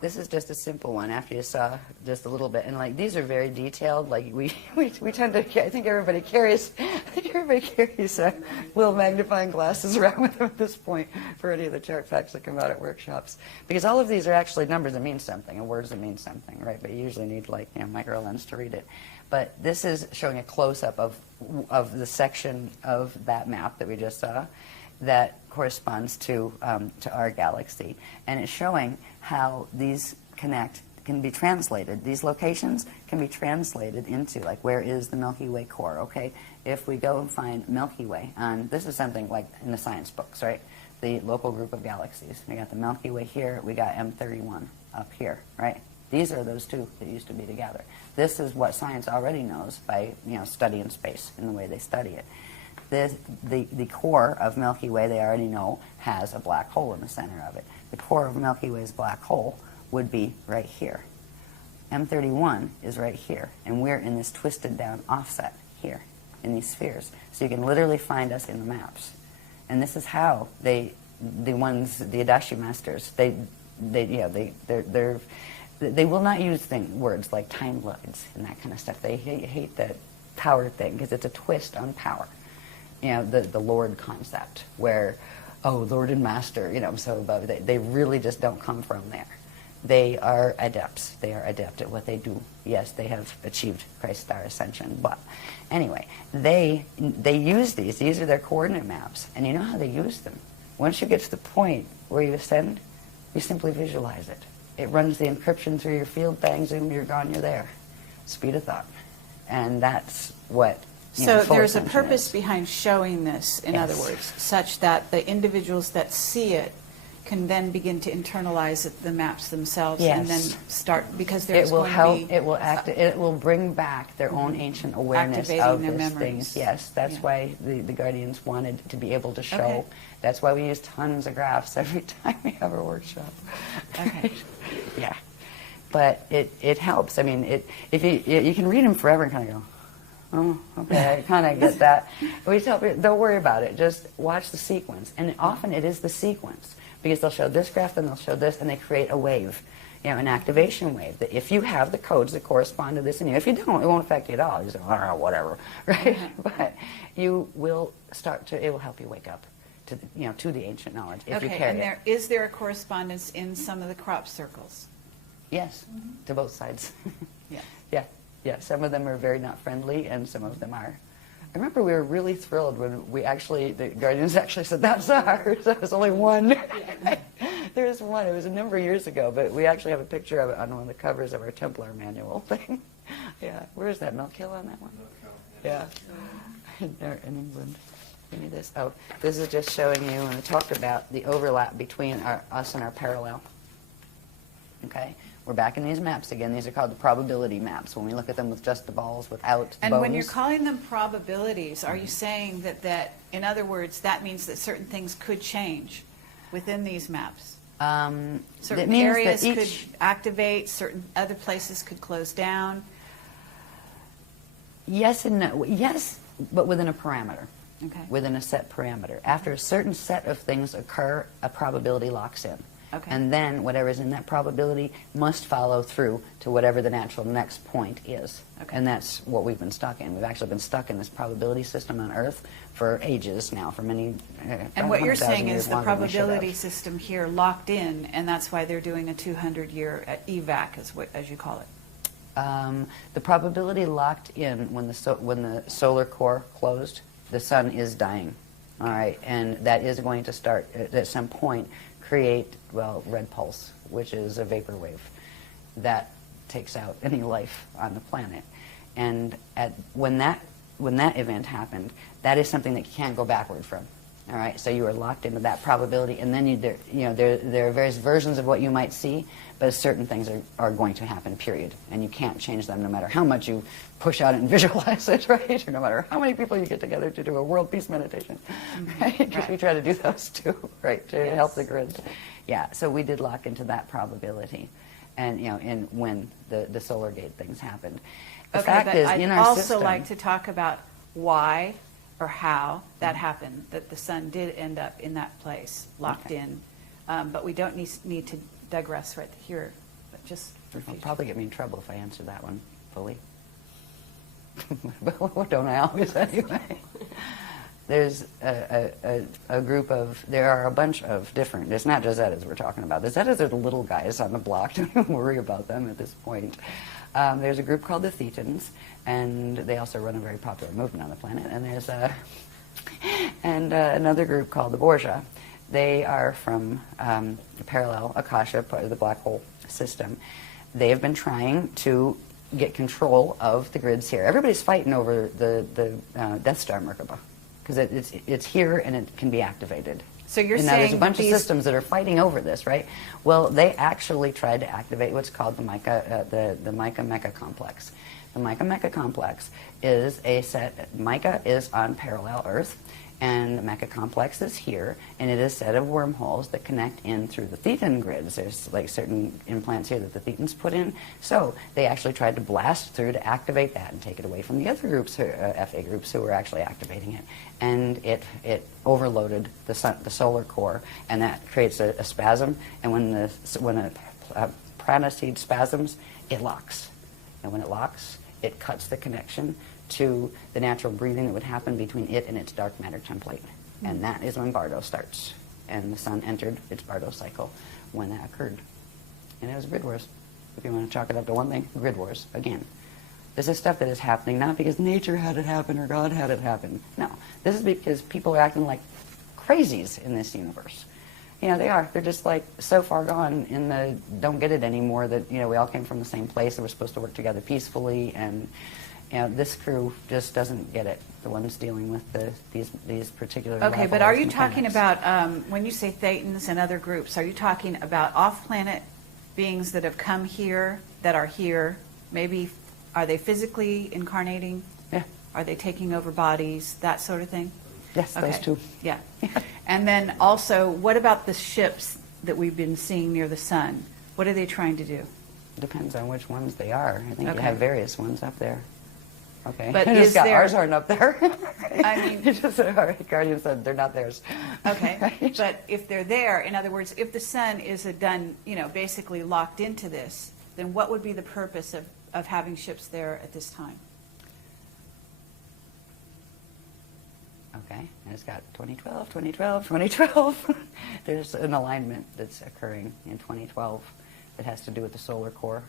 This is just a simple one after you saw just a little bit. And like these are very detailed. Like we tend to, I think everybody carries little magnifying glasses around with them at this point for any of the chart facts that come out at workshops. Because all of these are actually numbers that mean something and words that mean something, right? But you usually need like, micro lens to read it. But this is showing a close-up of the section of that map that we just saw that corresponds to our galaxy. And it's showing how these can be translated. These locations can be translated into, like, where is the Milky Way core, okay? If we go and find Milky Way, this is something like in the science books, right? The local group of galaxies. We got the Milky Way here, we got M31 up here, right? These are those two that used to be together. This is what science already knows by, studying space and the way they study it. The core of Milky Way, they already know, has a black hole in the center of it. The core of Milky Way's black hole would be right here. M31 is right here, and we're in this twisted down offset here in these spheres. So you can literally find us in the maps. And this is how the Adashi masters, they will not use words like timelines and that kind of stuff. They hate that power thing because it's a twist on power. The Lord concept where, Lord and Master, so above. They really just don't come from there. They are adepts. They are adept at what they do. Yes, they have achieved Christ's star ascension. But anyway, they use these. These are their coordinate maps. And you know how they use them? Once you get to the point where you ascend, you simply visualize it. It runs the encryption through your field, bang, zoom, you're gone, you're there. Speed of thought. And that's what so there's a purpose behind showing this, in other words, such that the individuals that see it can then begin to internalize the maps themselves and then start, because there's going to be... It will bring back their own ancient awareness of their these memories. things. Yes, that's why the Guardians wanted to be able to show. Okay. That's why we use tons of graphs every time we have a workshop. Okay. Yeah. But it helps. I mean, if you can read them forever and kind of go, oh, okay, I kind of get that. We tell people, don't worry about it. Just watch the sequence. And often it is the sequence. Because they'll show this graph, then they'll show this, and they create a wave, an activation wave. That if you have the codes that correspond to this in you, if you don't, it won't affect you at all. You say, whatever, right? But you will it will help you wake up to the ancient knowledge if you carry it. Is there a correspondence in some of the crop circles? Yes, to both sides. Yeah. Yeah. Some of them are very not friendly, and some of them are. I remember we were really thrilled when the Guardians actually said, that's ours. There was only one. There was one. It was a number of years ago, but we actually have a picture of it on one of the covers of our Templar manual thing. Yeah. Where is that? Milk Hill on that one? Yeah. In England. Give me this. Oh, this is just showing you, and I talked about the overlap between us and our parallel. Okay? We're back in these maps again. These are called the probability maps when we look at them with just the balls, without the bones. When you're calling them probabilities, are you saying that, in other words, that means that certain things could change within these maps? Certain areas could activate, certain other places could close down? Yes and no. Yes, but within a parameter. Okay. Within a set parameter. After a certain set of things occur, a probability locks in. Okay. And then whatever is in that probability must follow through to whatever the natural next point is. Okay. And that's what we've been stuck in. We've actually been stuck in this probability system on Earth for ages now, for many and what you're saying is the probability system here locked in, and that's why they're doing a 200-year evac, as you call it. The probability locked in when the solar core closed, the sun is dying. All right, and that is going to start at some point create, red pulse, which is a vapor wave that takes out any life on the planet. And when that event happened, that is something that you can't go backward from. All right, so you are locked into that probability, and then there are various versions of what you might see, but certain things are going to happen, period. And you can't change them no matter how much you push out and visualize it, right? Or no matter how many people you get together to do a world peace meditation, right? Because we try to do those too, right, to help the grid. Yeah, so we did lock into that probability, and when the solar gate things happened. The fact is, in our system, I'd also like to talk about why or how that happened, that the sun did end up in that place, locked in. But we don't need to digress right here But just It'll probably get me in trouble if I answer that one fully. But don't I always anyway? There's a group of, there are a bunch of different, it's not just Zetas we're talking about. The Zetas are the little guys on the block. Don't even worry about them at this point. There's a group called the Thetans, and they also run a very popular movement on the planet. And there's another group called the Borgia. They are from the parallel Akasha, part of the black hole system. They have been trying to get control of the grids here. Everybody's fighting over the Death Star Merkaba, because it's here and it can be activated. So you're and saying now there's a bunch of systems that are fighting over this, right? Well, they actually tried to activate what's called the Mica Mecha complex. The Mica Mecha complex is a set. Mica is on parallel Earth, and the Mecha complex is here, and it is a set of wormholes that connect in through the Thetan grids. There's like certain implants here that the Thetans put in. So they actually tried to blast through to activate that and take it away from the other groups, FA groups, who were actually activating it. And it overloaded the solar core, and that creates a spasm. And when a prana seed spasms, it locks. And when it locks, it cuts the connection to the natural breathing that would happen between it and its dark matter template. And that is when Bardo starts. And the sun entered its Bardo cycle when that occurred. And it was grid wars. If you want to chalk it up to one thing, grid wars, again. This is stuff that is happening not because nature had it happen or God had it happen. No, this is because people are acting like crazies in this universe. You know, they are. They're just like so far gone in the don't get it anymore that, you know, we all came from the same place and we're supposed to work together peacefully. And you know, this crew just doesn't get it. The ones dealing with these particular. Okay, but are you talking about when you say Thetans and other groups? Are you talking about off-planet beings that have come here, that are here? Maybe are they physically incarnating? Yeah. Are they taking over bodies? That sort of thing. Yes, Okay. those two. Yeah. And then also, what about the ships that we've been seeing near the sun? What are they trying to do? Depends on which ones they are. I think Okay. you have various ones up there. Okay. But I is just got there- ours aren't up there. I mean- You just said, all right, Guardian said they're not theirs. Okay, Right? but if they're there, in other words, if the sun is basically locked into this, then what would be the purpose of having ships there at this time? Okay, and it's got 2012, 2012, 2012. There's an alignment that's occurring in 2012 that has to do with the solar core.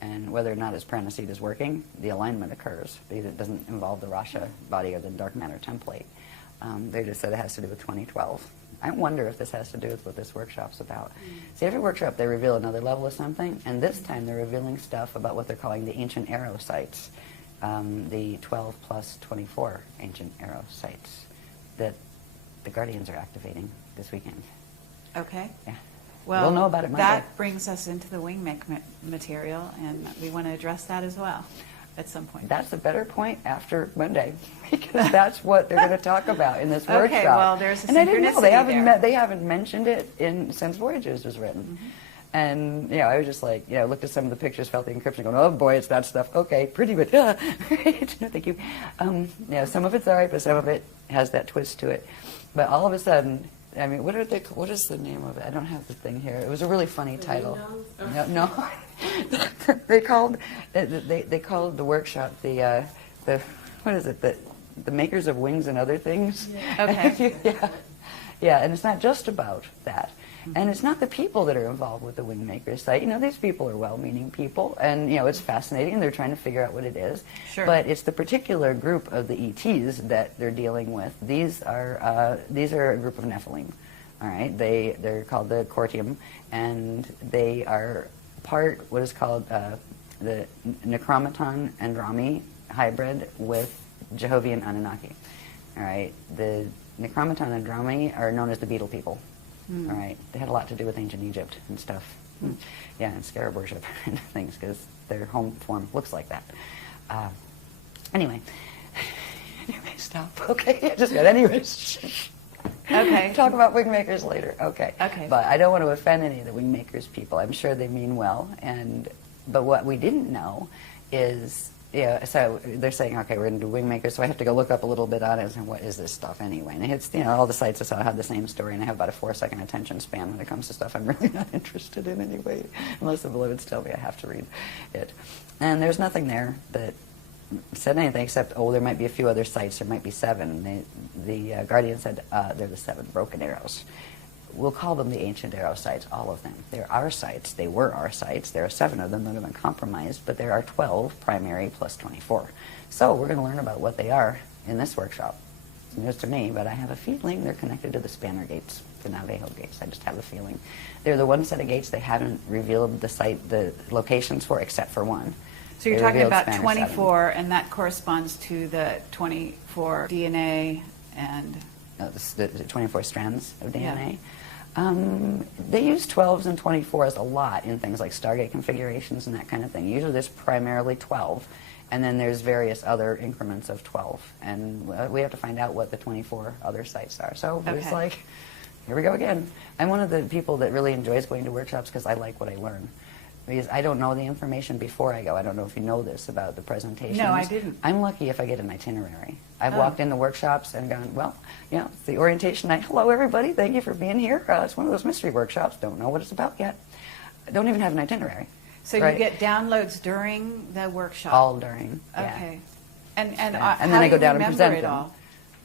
And whether or not its prana seed is working, the alignment occurs because it doesn't involve the Rasha body or the dark matter template. They just said it has to do with 2012. I wonder if this has to do with what this workshop's about. See, every workshop they reveal another level of something, and this time they're revealing stuff about what they're calling the ancient arrow sites, the 12 plus 24 ancient arrow sites that the Guardians are activating this weekend. Okay. Yeah. Well, We'll know about it Monday. that brings us into the wing material, and we want to address that as well at some point. That's a better point after Monday, because that's what they're going to talk about in this workshop. Okay, well, there's a and I didn't know they synchronicity haven't there. they haven't mentioned it since Voyagers was written. And I was just like, looked at some of the pictures, felt the encryption, going, oh boy, it's that stuff. Okay, pretty much. Right? Thank you. Some of it's all right, but some of it has that twist to it. But all of a sudden, I mean, what is the name of it? I don't have the thing here. It was a really funny title. No. They called the workshop the what is it? The makers of wings and other things. Yeah. Okay. Yeah, and it's not just about that. And it's not the people that are involved with the wing makers site. These people are well-meaning people, and it's fascinating. They're trying to figure out what it is. Sure. But it's the particular group of the ETs that they're dealing with. These are a group of Nephilim. All right, they're called the Cortium, and they are part what is called the Necromaton Andrami hybrid with Jehovian Anunnaki. All right, the Necromaton Andrami are known as the Beetle people. All right, they had a lot to do with ancient Egypt and stuff. Yeah, and scarab worship and things, because their home form looks like that. Anyway, stop. Okay, I just got anyways. Okay. Talk about wing makers later. Okay. Okay. But I don't want to offend any of the wing makers people. I'm sure they mean well, but what we didn't know is Yeah, so they're saying, okay, we're going to do wingmakers, so I have to go look up a little bit on it and what is this stuff anyway. And it's, all the sites I saw have the same story, and I have about a 4-second attention span when it comes to stuff I'm really not interested in anyway, unless the beloveds tell me I have to read it. And there's nothing there that said anything except, there might be a few other sites, there might be 7. The Guardian said they're the 7 broken arrows. We'll call them the ancient arrow sites, all of them. They're our sites. They were our sites. There are 7 of them that have been compromised, but there are 12 primary plus 24. So we're going to learn about what they are in this workshop. It's news to me, but I have a feeling they're connected to the Spanner gates, the Navajo gates. I just have a feeling. They're the one set of gates they haven't revealed the locations for, except for one. So you're talking about 24, and that corresponds to the 24 DNA and... No, the 24 strands of DNA. Yeah. They use 12s and 24s a lot in things like Stargate configurations and that kind of thing. Usually there's primarily 12, and then there's various other increments of 12. And we have to find out what the 24 other sites are. So it's like, here we go again. I'm one of the people that really enjoys going to workshops because I like what I learn. Because I don't know the information before I go. I don't know if you know this about the presentations. No, I didn't. I'm lucky if I get an itinerary. I've walked into workshops and gone, well, it's the orientation night. Hello, everybody. Thank you for being here. It's one of those mystery workshops. Don't know what it's about yet. I don't even have an itinerary. So you get downloads during the workshop? All during, Okay. And then I go down and present them. All?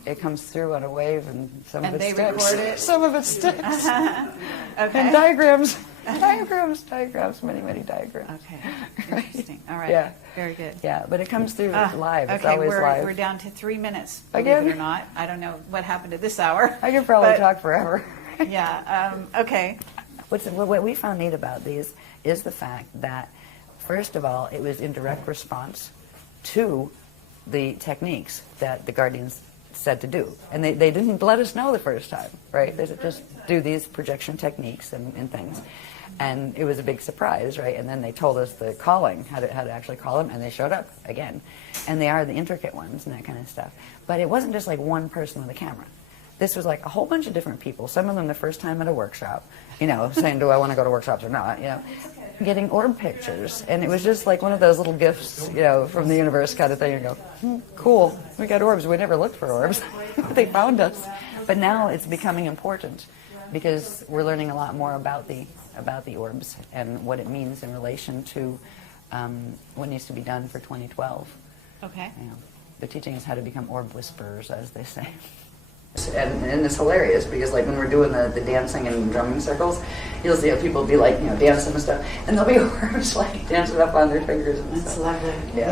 It comes through on a wave, and some of it sticks. And they record it? Some of it sticks. Okay. And diagrams. Diagrams, many diagrams. Okay, interesting. All right, yeah. Very good. Yeah, but it comes through live. It's okay, always live. We're down to 3 minutes, Again? believe it or not. I don't know what happened at this hour. I could probably talk forever. Yeah, okay. What we found neat about these is the fact that, first of all, it was in direct response to the techniques that the Guardians said to do. And they didn't let us know the first time, right? They said, just do these projection techniques and things. And it was a big surprise, right? And then they told us the calling, how to actually call them, and they showed up again. And they are the intricate ones and that kind of stuff. But it wasn't just like one person with a camera. This was like a whole bunch of different people, some of them the first time at a workshop, saying, do I want to go to workshops or not, getting orb pictures. And it was just like one of those little gifts, from the universe kind of thing. You go, cool, we got orbs. We never looked for orbs. They found us. But now it's becoming important because we're learning a lot more about the orbs and what it means in relation to what needs to be done for 2012. Okay. They're teaching us how to become orb whisperers, as they say. And it's hilarious because, like, when we're doing the dancing and drumming circles, you'll see people be like, dancing and stuff, and there'll be orbs like dancing up on their fingers and stuff. That's lovely. Yeah.